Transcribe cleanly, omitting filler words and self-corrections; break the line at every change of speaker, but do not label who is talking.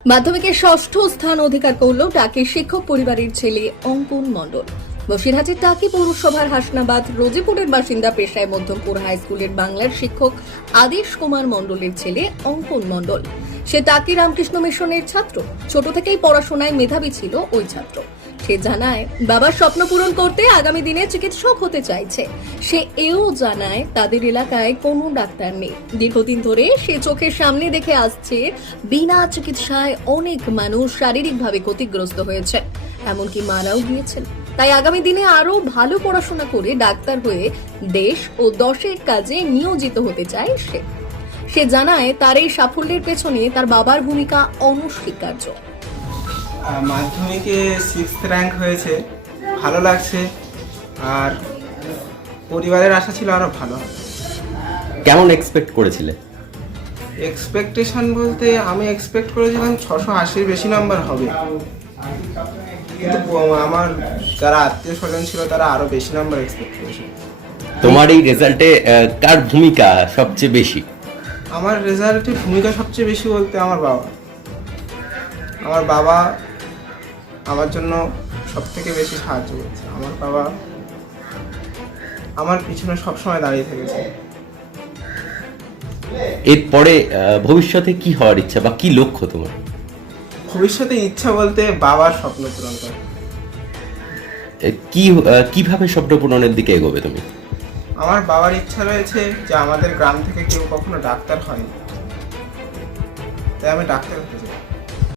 মাধ্যমিকে ষষ্ঠ স্থান অধিকার করল টাকি শিক্ষক পরিবারের ছেলে অঙ্কন মণ্ডল। বসিরহাটের টাকি পৌরসভার হাসনাবাদ রোজিপুরের বাসিন্দা পেশায় মধ্যমপুর হাই স্কুলের বাংলার শিক্ষক আদেশ কুমার মণ্ডলের ছেলে অঙ্কন মণ্ডল। সে টাকি রামকৃষ্ণ মিশনের ছাত্র। ছোট থেকেই পড়াশোনায় মেধাবী ছিল ওই ছাত্র। সে জানায় বাবার স্বপ্ন পূরণ করতে আগামী দিনে চিকিৎসক হতে চাইছে। সে এও জানায় তাদের এলাকায় কোনো ডাক্তার নেই। দীর্ঘদিন ধরে সে চোখের সামনে দেখে আসছে বিনা চিকিৎসায় অনেক মানুষ শারীরিকভাবে ক্ষতিগ্রস্ত হয়েছে, এমনকি মারাও গিয়েছেন। তাই আগামী দিনে আরো ভালো পড়াশোনা করে ডাক্তার হয়ে দেশ ও দশের কাজে নিয়োজিত হতে চায় সে। সে জানায় তার এই সাফল্যের পেছনে তার বাবার ভূমিকা অনস্বীকার্য।
মাধ্যমিকে 6th র্যাঙ্ক হয়েছে, ভালো লাগছে। আর পরিবারের আশা ছিল আরো ভালো হবে।
কেমন এক্সপেক্ট করেছিলে?
এক্সপেকটেশন বলতে আমি এক্সপেক্ট করেছিলাম 680-র বেশি নাম্বার হবে, কিন্তু আমার যারা আত্মীয় স্বজন ছিল তারা আরো বেশি নাম্বার এক্সপেক্ট করেছিল।
তোমার এই রেজাল্টে কার ভূমিকা সবচেয়ে বেশি?
আমার রেজাল্টে ভূমিকা সবচেয়ে বেশি বলতে আমার বাবা আমার জন্য সব থেকে বেশি সাহায্য করেছে। আমার বাবা আমার পিছনে সবসময় দাঁড়িয়ে থেকেছে।
এরপরে ভবিষ্যতে কি হওয়ার ইচ্ছা বা কি লক্ষ্য তোমার?
ভবিষ্যতে ইচ্ছা বলতে বাবার স্বপ্ন পূরণ করা।
কিভাবে স্বপ্ন পূরণের দিকে এগোবে তুমি?
আমার বাবার ইচ্ছা রয়েছে যে আমাদের গ্রাম থেকে কেউ কখনো ডাক্তার হয়নি, তাই আমি ডাক্তার হতে চাই।